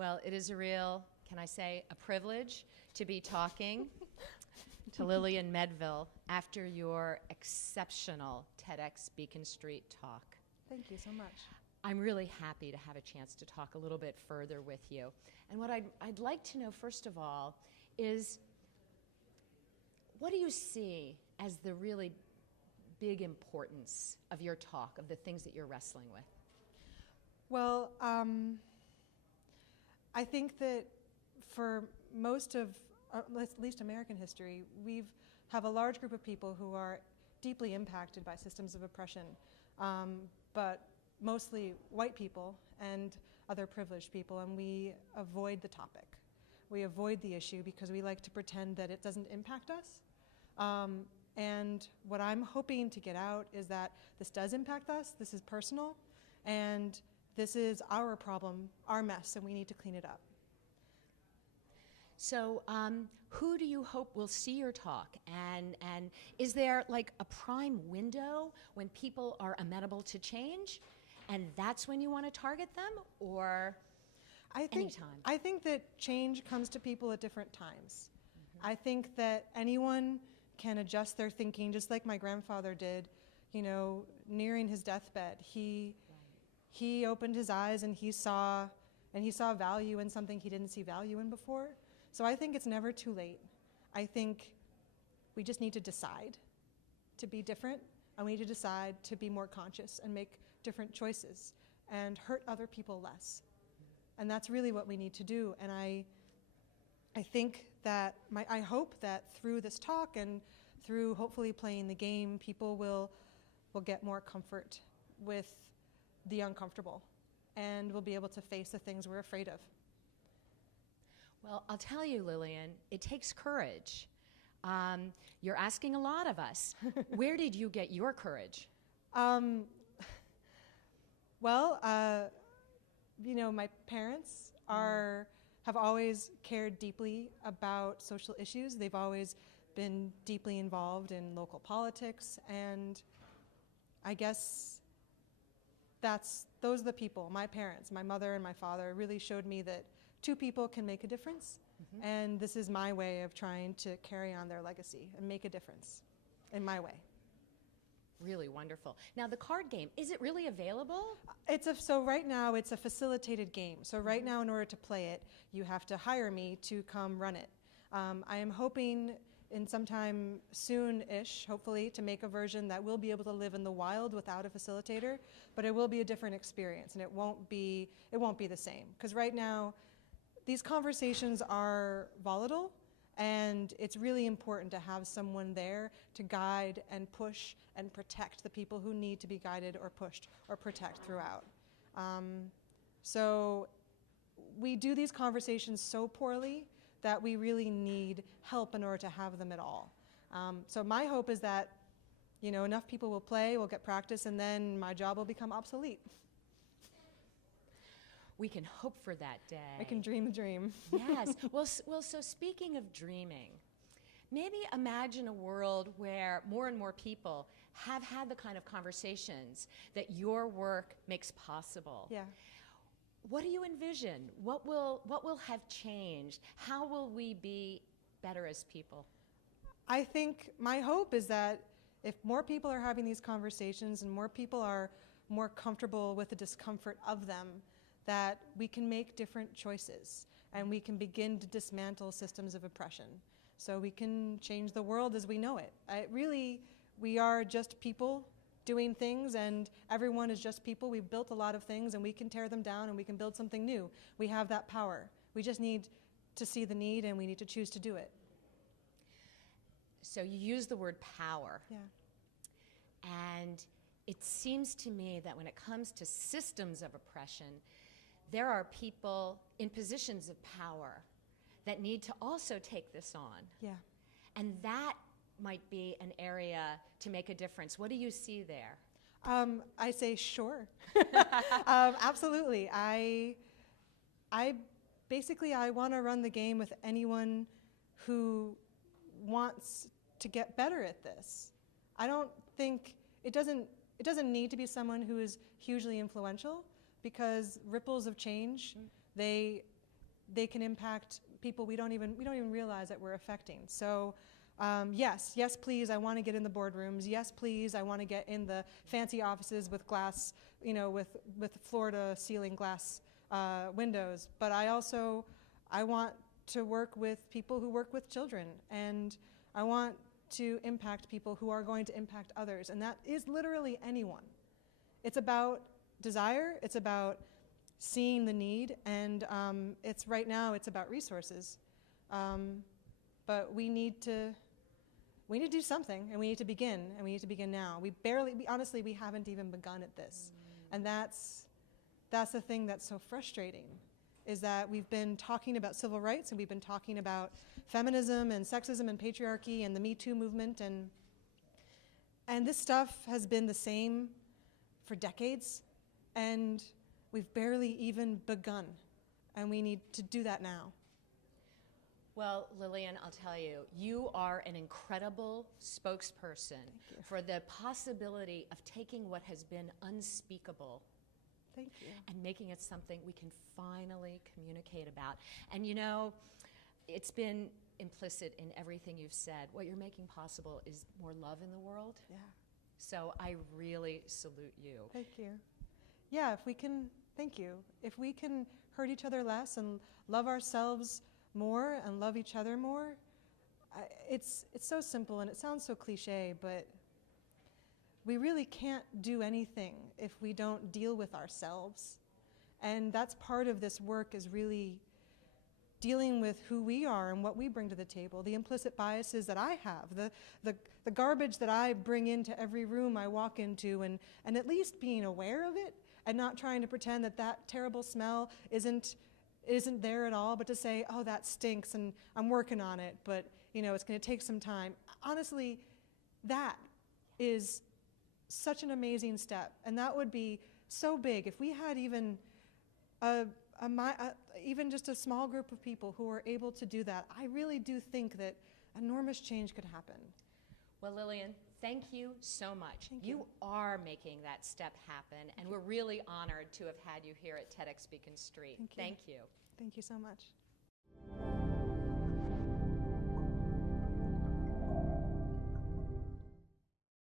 Well, it is a real, can I say, a privilege to be talking to Lillian Medville after your exceptional TEDxBeaconStreet talk. Thank you so much. I'm really happy to have a chance to talk a little bit further with you. And what I'd like to know, first of all, is what do you see as the really big importance of your talk, of the things that you're wrestling with? Well, I think that for most of, at least American history, we have a large group of people who are deeply impacted by systems of oppression, but mostly white people and other privileged people, and we avoid the topic. We avoid the issue because we like to pretend that it doesn't impact us. And what I'm hoping to get out is that this does impact us, this is personal, and this is our problem, our mess, and we need to clean it up. So who do you hope will see your talk? And is there like a prime window when people are amenable to change? And that's when you want to target them, or anytime? I think that change comes to people at different times. I think that anyone can adjust their thinking, just like my grandfather did, you know, nearing his deathbed. He opened his eyes and he saw value in something he didn't see value in before. So I think it's never too late. I think we just need to decide to be different, and we need to decide to be more conscious and make different choices and hurt other people less. And that's really what we need to do. And I think that, I hope that through this talk and through hopefully playing the game, people will get more comfort with the uncomfortable and will be able to face the things we're afraid of. Well, I'll tell you, Lillian, it takes courage. You're asking a lot of us. Where did you get your courage? Well, you know, my parents have always cared deeply about social issues. They've always been deeply involved in local politics, and I guess those are the people, my parents, my mother and my father, really showed me that two people can make a difference, and this is my way of trying to carry on their legacy and make a difference in my way. Really wonderful. Now, the card game, is it really available? So right now, it's a facilitated game. So right now, in order to play it, you have to hire me to come run it. I am hoping in sometime soon-ish, hopefully, to make a version that will be able to live in the wild without a facilitator, but it will be a different experience, and it won't be the same. Because right now, these conversations are volatile, and it's really important to have someone there to guide and push and protect the people who need to be guided or pushed or protect throughout. So we do these conversations so poorly that we really need help in order to have them at all. So my hope is that, you know, enough people will play, will get practice, and then my job will become obsolete. We can hope for that day. I can dream a dream. Yes. Well, so speaking of dreaming, maybe imagine a world where more and more people have had the kind of conversations that your work makes possible. Yeah. What do you envision? What will have changed? How will we be better as people? I think my hope is that if more people are having these conversations and more people are more comfortable with the discomfort of them, that we can make different choices and we can begin to dismantle systems of oppression. So we can change the world as we know it. We are just people doing things, and everyone is just people. We've built a lot of things, and we can tear them down and we can build something new. We have that power. We just need to see the need, and we need to choose to do it. So you use the word power. Yeah. And it seems to me that when it comes to systems of oppression, there are people in positions of power that need to also take this on. Yeah. And that might be an area to make a difference. What do you see there? I say sure. Absolutely. I want to run the game with anyone who wants to get better at this. I don't think it doesn't need to be someone who is hugely influential, because ripples of change, they they can impact people we don't even realize that we're affecting. So yes, please, I want to get in the boardrooms. Yes, please, I want to get in the fancy offices with glass, with floor-to-ceiling glass windows. But I want to work with people who work with children, and I want to impact people who are going to impact others, and that is literally anyone. It's about desire, it's about seeing the need, and right now it's about resources. But we need to do something, and we need to begin, and we need to begin now. Honestly, we haven't even begun at this. And that's the thing that's so frustrating, is that we've been talking about civil rights, and we've been talking about feminism and sexism and patriarchy and the Me Too movement, and this stuff has been the same for decades, and we've barely even begun, and we need to do that now. Well, Lillian, I'll tell you, you are an incredible spokesperson for the possibility of taking what has been unspeakable Thank you. and making it something we can finally communicate about. And it's been implicit in everything you've said. What you're making possible is more love in the world. Yeah. So I really salute you. Thank you. Yeah, thank you. If we can hurt each other less and love ourselves more and love each other more, it's so simple and it sounds so cliche, but we really can't do anything if we don't deal with ourselves. And that's part of this work, is really dealing with who we are and what we bring to the table, the implicit biases that I have, the garbage that I bring into every room I walk into, and at least being aware of it and not trying to pretend that terrible smell isn't there at all, but to say, oh, that stinks and I'm working on it, but it's going to take some time. Honestly, that is such an amazing step, and that would be so big if we had even even just a small group of people who are able to do that. I really do think that enormous change could happen. Well, Lillian, thank you so much. Thank you. You are making that step happen, and we're really honored to have had you here at TEDxBeaconStreet. Thank you. Thank you. Thank you so much.